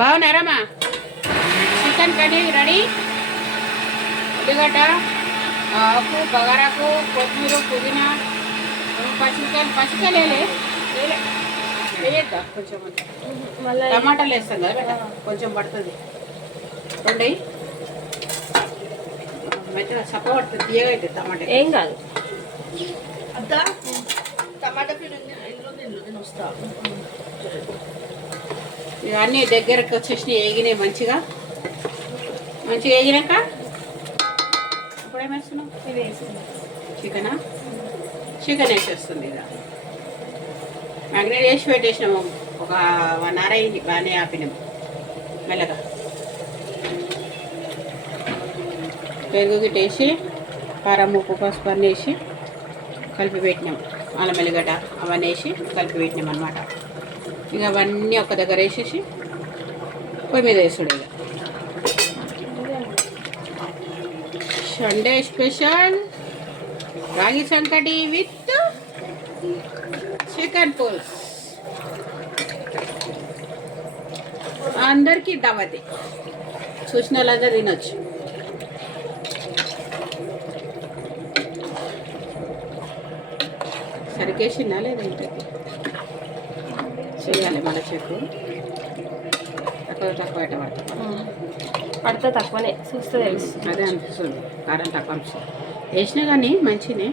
బాగున్నారమ్మా? Chicken curry ready. ఉల్లిగడ్డ, ఆకు, బగారాకు, కొత్తిమీర, పుదీనా, పచ్చికాయలు వేయద్దా కొంచెం, టమాటాలు వేస్తాం కదా బేట, కొంచెం పడుతుంది. రెండు మెత్తగా సప్ప పడుతుంది, తీయగా అవుతుంది టమాటా. ఏం కాదు అద్దా టమాటా ఇవన్నీ దగ్గరకు వచ్చేసి వేగినాయి మంచిగా. వేగినాక ఇప్పుడు ఏమేస్తున్నాం? చికెన్ వేసేస్తుంది. ఇక మ్యాగ్నేట్ చేసి పెట్టేసినాము. ఒక 1 hour అయింది, బాగానే ఆపినాము మెల్లగా. పెరుగు గిట్టేసి కారం, ఉప్పు, పసుపు అన్నీ వేసి కలిపి పెట్టినాం. అల్లం ఎల్లిగడ్డ అవన్నీ వేసి కలిపి పెట్టినాం అనమాట. ఇక అవన్నీ ఒక దగ్గర వేసేసి పొయ్యి మీద వేసుడు. ఇక సండే స్పెషల్ రాగి సంకటి విత్ చికెన్ పుల్స్. అందరికీ దావతే, చూసిన వాళ్ళందరూ తినొచ్చు. సరికేసిందా లేదా ఇంతకి? చేయాలి మన చెక్కు. తక్కువ బయట పడితే తక్కువనే చూస్తే తెలుసు. అదే అనిపిస్తుంది, కారం తక్కువ వేసినా కానీ మంచినే.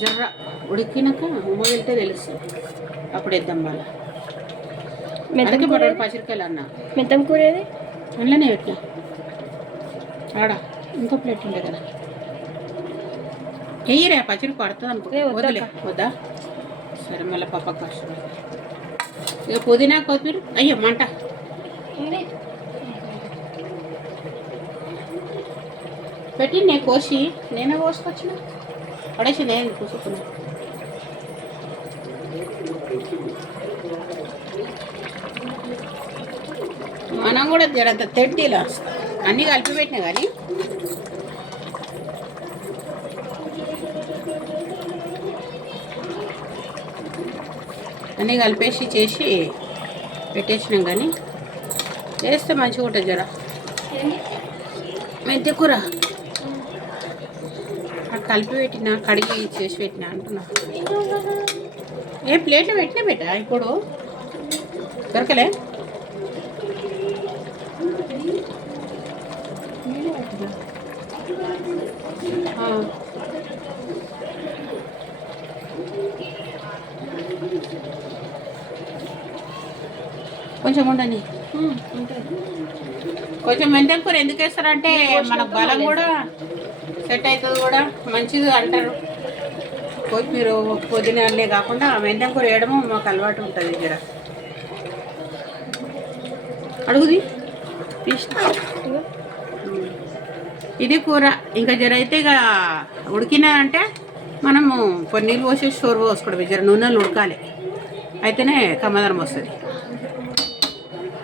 జర్ర ఉడికినాక ఉమ్మ వెళ్తే తెలుస్తుంది, అప్పుడు వేద్దాం. వాళ్ళ మెత్తకి పొరడు పచ్చిరికాయలు అన్న మెంతం కూర ఏది అందులోనే పెట్టినా. ఆడ ఇంకో ప్లేట్ ఉండే కదా, వెయ్యరే పచ్చిరి పడుతుంది అనుకో. వద్దులే, వద్దా? సరే, మళ్ళీ పప్పకు కష్టం. ఇక పుదీనా, కొత్తిమీర. అయ్యో మంట. పెట్టి నేను కోసి నేనే కోసుకొచ్చిన, పడేసి నేను కూసుకున్నా. మనం కూడా జరంత తెడ్డీలా అన్నీ కలిపి పెట్టినా కానీ అన్నీ కలిపేసి చేసి పెట్టేసినాం. కానీ చేస్తే మంచిగా ఉంటుంది. జర మెంతి కూర అక్కడ కలిపి పెట్టినా, కడిగి చేసి పెట్టినా అంటున్నా. ఏ ప్లేట్లో పెట్టినా పెట్టా ఇప్పుడు దొరకలే. కొంచెం ఉండని. కొంచెం మెంతం కూర ఎందుకు వేస్తారంటే మనకు బలం కూడా సెట్ అవుతుంది, కూడా మంచిది అంటారు. కొత్తిమీర, పుదీనా అన్నీ కాకుండా మెంతం కూర వేయడము మాకు అలవాటు ఉంటుంది. జర అడుగుది ఇది కూర. ఇంకా జర అయితే ఇక ఉడికినాయంటే మనము కొన్ని నీళ్ళు పోసేసి షోరు పోసుకోవడం. జర నూనెలు ఉడకాలి, అయితేనే కమ్మదనం వస్తుంది.